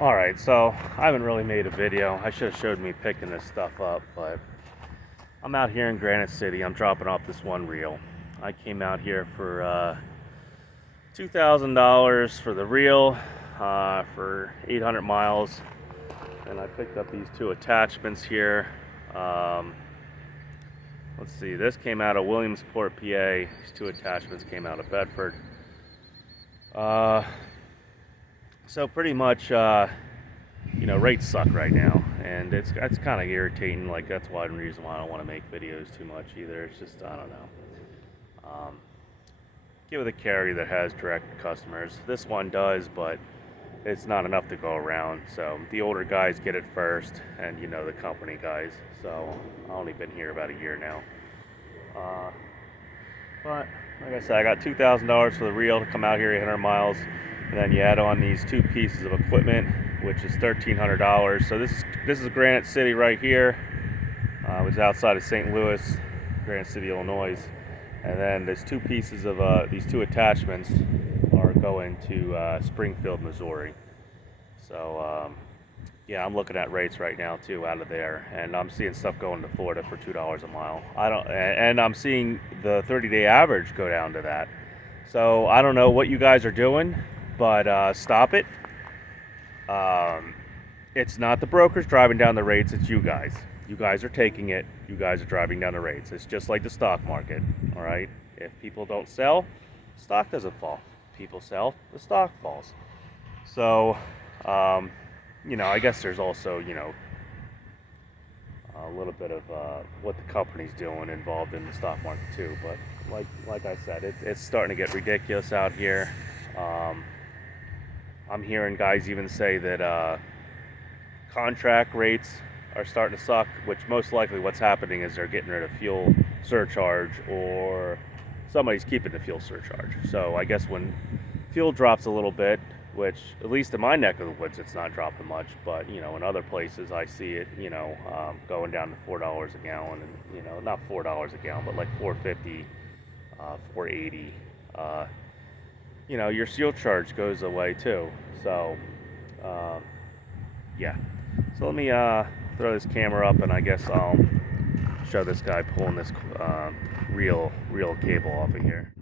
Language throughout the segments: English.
Alright, so I haven't really made a video. I should have showed me picking this stuff up, but I'm out here in Granite City. I'm dropping off this one reel. I came out here for $2,000 for the reel for 800 miles, and I picked up these two attachments here. Let's see, this came out of Williamsport, PA. These two attachments came out of Bedford. So pretty much, rates suck right now, and it's kind of irritating. Like, that's one reason why I don't want to make videos too much either. It's just, I don't know. Get with a carrier that has direct customers. This one does, but it's not enough to go around. So the older guys get it first, and the company guys. So I've only been here about a year now. But like I said, I got $2,000 for the reel to come out here 800 miles. And then you add on these two pieces of equipment, which is $1,300. So this is Granite City right here. I was outside of St. Louis, Granite City, Illinois. And then there's two pieces of these two attachments are going to Springfield, Missouri. So yeah, I'm looking at rates right now too out of there, and I'm seeing stuff going to Florida for $2 a mile. And I'm seeing the 30-day average go down to that. So I don't know what you guys are doing, but stop it. It's not the brokers driving down the rates, it's you guys. You guys are taking it, you guys are driving down the rates. It's just like the stock market, all right? If people don't sell, stock doesn't fall. People sell, the stock falls. So, I guess there's also, a little bit of what the company's doing involved in the stock market too. But like I said, it's starting to get ridiculous out here. I'm hearing guys even say that contract rates are starting to suck, which most likely what's happening is they're getting rid of fuel surcharge, or somebody's keeping the fuel surcharge. So I guess when fuel drops a little bit, which at least in my neck of the woods it's not dropping much, but in other places I see it going down to $4 a gallon, and not $4 a gallon, but like $4.50, $4.80. Your fuel charge goes away too. So yeah, so let me throw this camera up, and I guess I'll show this guy pulling this reel cable off of here.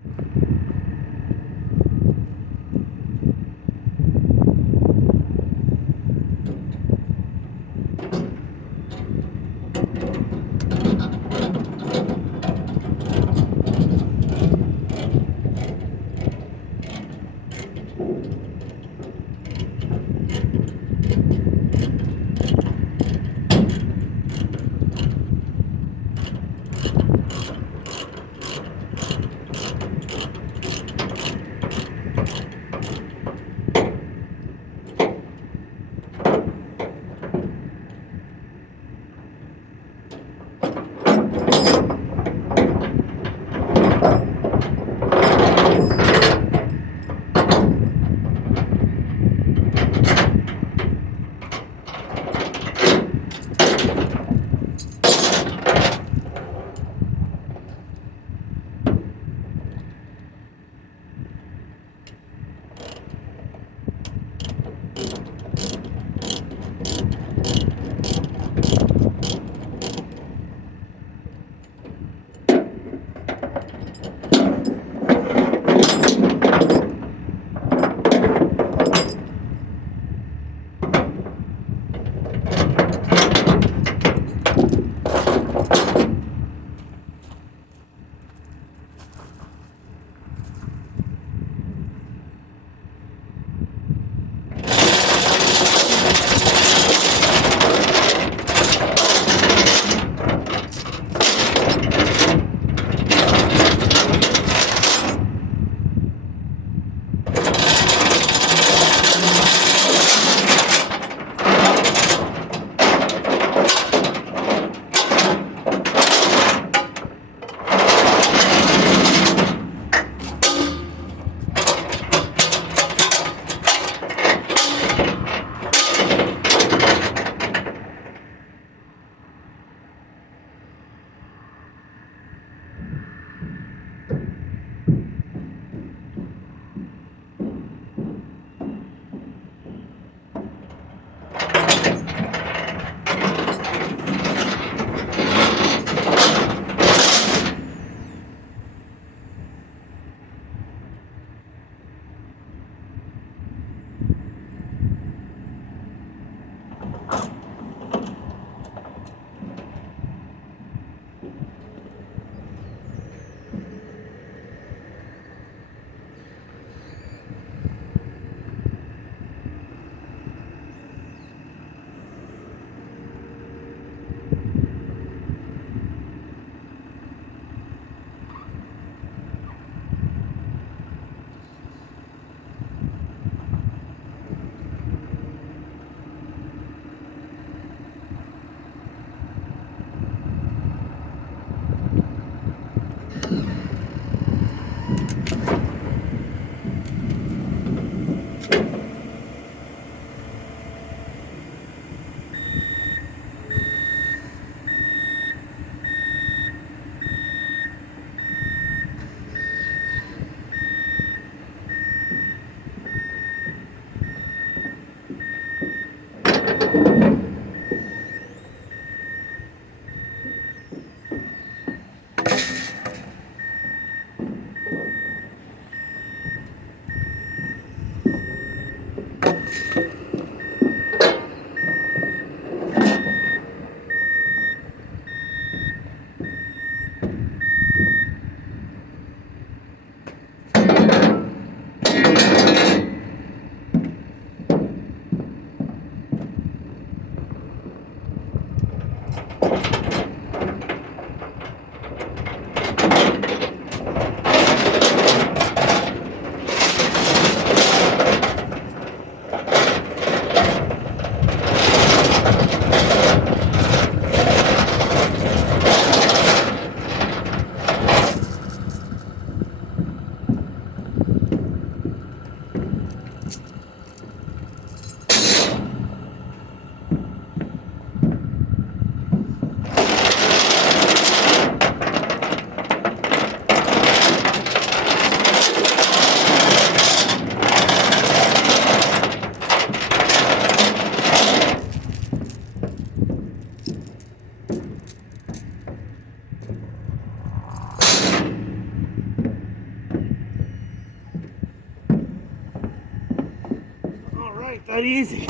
That easy.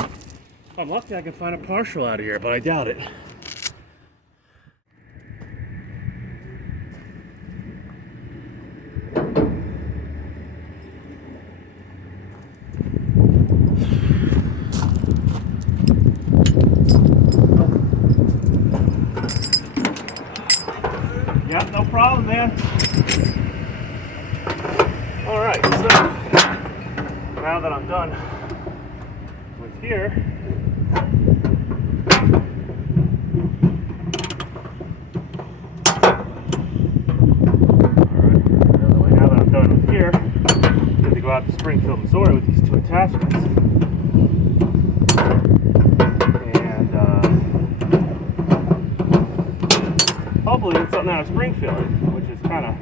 I'm lucky I can find a partial out of here, but I doubt it. Yeah, no problem, man. All right, so now that I'm done with here, to go out to Springfield, Missouri with these two attachments. And hopefully get something out of Springfield, which is kind of,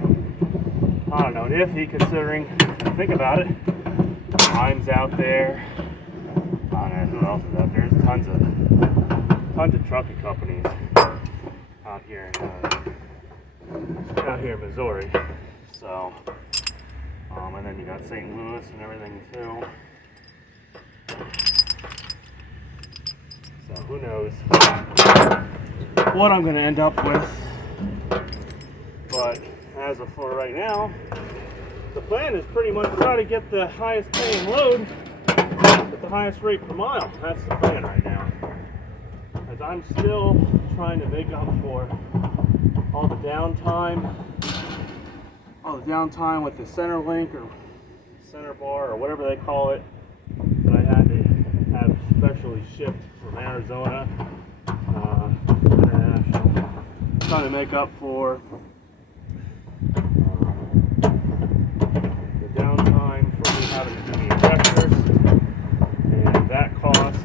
I don't know, iffy considering, think about it, Time's out there. I don't know who else is out there. There's tons of trucking companies out here in Missouri. So and then you got St. Louis and everything too. So who knows what I'm going to end up with. But as of for right now, the plan is pretty much try to get the highest paying load at the highest rate per mile. That's the plan right now. As I'm still trying to make up for all the downtime with the center link or center bar or whatever they call it that I had to have specially shipped from Arizona international. Trying to make up for the downtime for me having to do the injectors and that cost.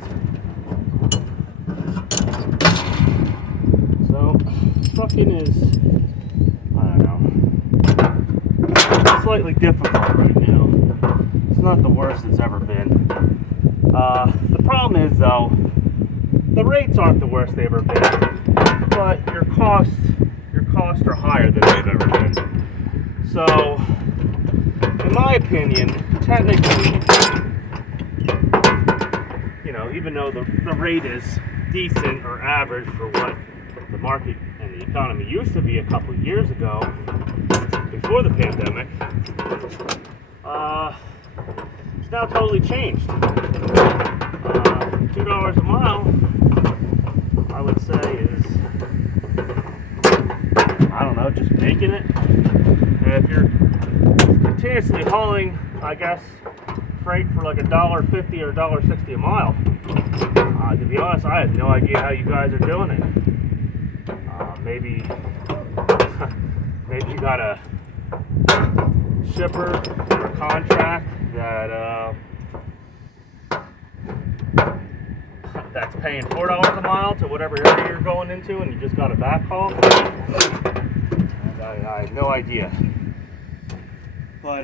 So trucking is, I don't know, slightly difficult right now. It's not the worst it's ever been. The problem is though, the rates aren't the worst they've ever been, but your costs are higher than they've ever been. So, in my opinion, technically, you know, even though the rate is decent or average for what the market and the economy used to be a couple of years ago, before the pandemic, it's now totally changed. $2 a mile, I would say, is, I don't know, just making it. And if you're continuously hauling, I guess, freight for like $1.50 or $1.60 a mile, to be honest, I have no idea how you guys are doing it. Maybe you got a shipper or a contract that's paying $4 a mile to whatever area you're going into, and you just got a backhaul. I have no idea. But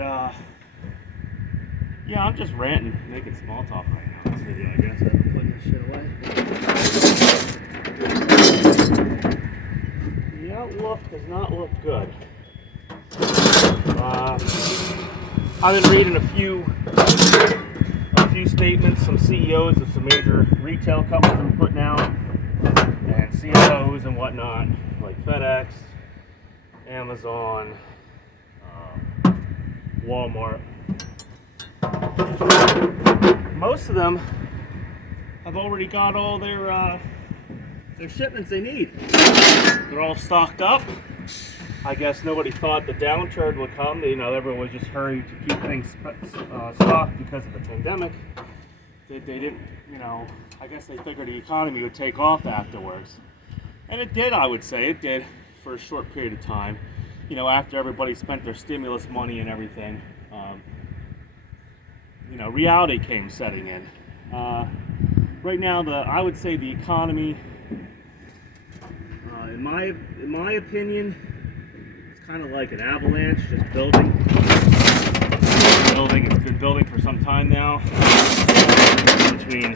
yeah, I'm just ranting, making small talk right now. So yeah, I guess I'm putting this shit away. The outlook does not look good. I've been reading a few statements, some CEOs of some major retail companies are putting out, and CFOs and whatnot, like FedEx, Amazon, Walmart. Most of them have already got all their their shipments they need. They're all stocked up. I guess nobody thought the downturn would come. You know, everyone was just hurried to keep things stocked because of the pandemic. They didn't, you know, I guess they figured the economy would take off afterwards. And it did, I would say. It did for a short period of time. You know, after everybody spent their stimulus money and everything, you know, reality came setting in. Right now, I would say the economy, in my opinion, it's kind of like an avalanche, just building. It's been building for some time now. Between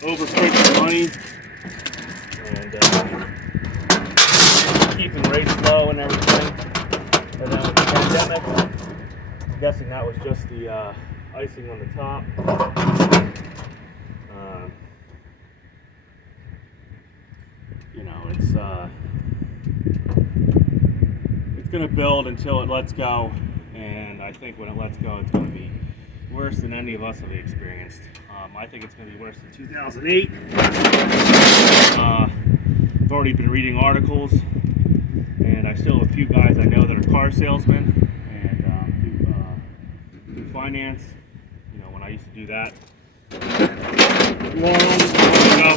overprinting money and keeping rates low and everything, and then with the pandemic, I'm guessing that was just the icing on the top. You know, it's going to build until it lets go, and I think when it lets go, it's going to be worse than any of us have experienced. I think it's going to be worse than 2008. I've already been reading articles, and I still have a few guys I know that are car salesmen and do finance. You know, when I used to do that long ago,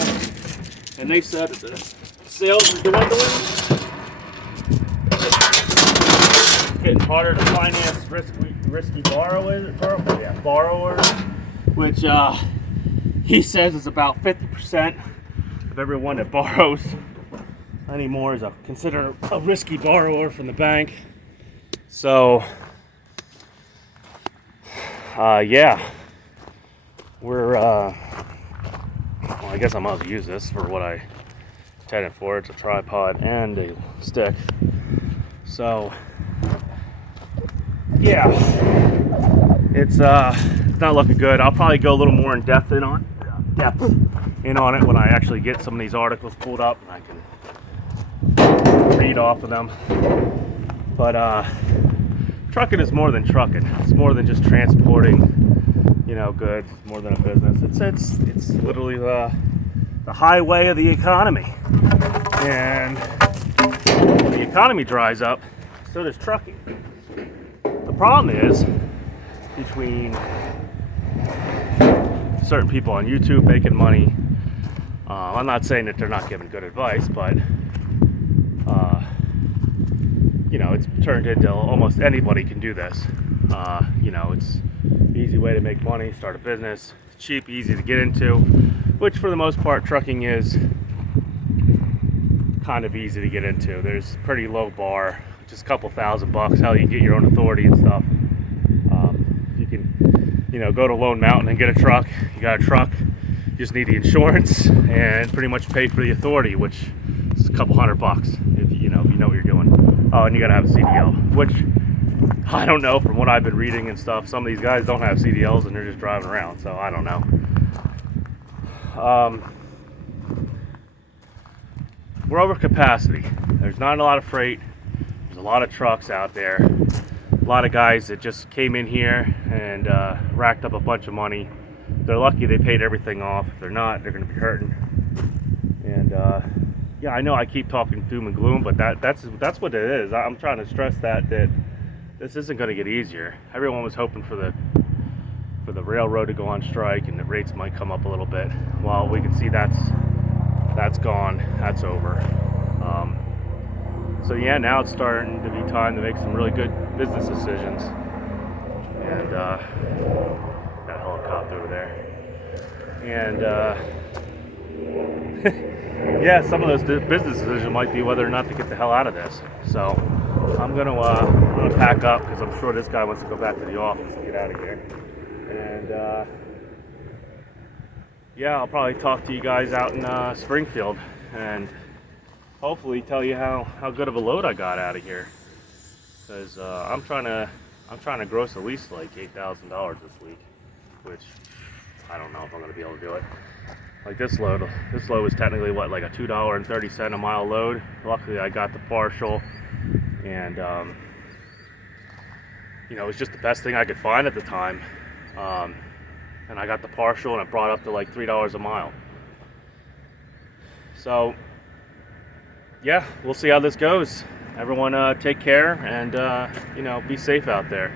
and they said that the sales is dwindling. It's getting harder to finance risky borrowers, which he says is about 50% of everyone that borrows anymore is considered a risky borrower from the bank. So, yeah, we're, well, I guess I might as well use this for what I intended for. It's a tripod and a stick. So, yeah, it's not looking good. I'll probably go a little more in depth in on it when I actually get some of these articles pulled up and I can read off of them. But trucking is more than trucking. It's more than just transporting, you know, goods. It's more than a business. It's literally the highway of the economy. And when the economy dries up, so does trucking. The problem is, between certain people on YouTube making money, I'm not saying that they're not giving good advice, but you know, it's turned into almost anybody can do this. You know, it's an easy way to make money, start a business. It's cheap, easy to get into, which for the most part trucking is kind of easy to get into. There's pretty low bar, just a couple $1,000. Hell, you can get your own authority and stuff. You can, you know, go to Lone Mountain and get a truck. You got a truck, you just need the insurance and pretty much pay for the authority, which is a couple $100 if you know what you're doing. Oh, and you gotta have a CDL, which I don't know, from what I've been reading and stuff. Some of these guys don't have CDLs and they're just driving around, so I don't know. We're over capacity. There's not a lot of freight. There's a lot of trucks out there. A lot of guys that just came in here and racked up a bunch of money. They're lucky they paid everything off. If they're not, they're going to be hurting. And yeah, I know I keep talking doom and gloom, but that's what it is. I'm trying to stress that this isn't going to get easier. Everyone was hoping for the railroad to go on strike and the rates might come up a little bit. Well, we can see that's gone. That's over. So yeah, now it's starting to be time to make some really good business decisions. And that helicopter over there. And yeah, some of those business decisions might be whether or not to get the hell out of this. So I'm gonna pack up because I'm sure this guy wants to go back to the office and get out of here. And yeah, I'll probably talk to you guys out in Springfield and hopefully tell you how good of a load I got out of here. Because I'm trying to gross at least like $8,000 this week, which I don't know if I'm gonna be able to do it. Like this load was technically what, like a $2.30 a mile load. Luckily I got the partial, and you know, it was just the best thing I could find at the time. And I got the partial and it brought up to like $3 a mile. So yeah, we'll see how this goes. Everyone take care and be safe out there.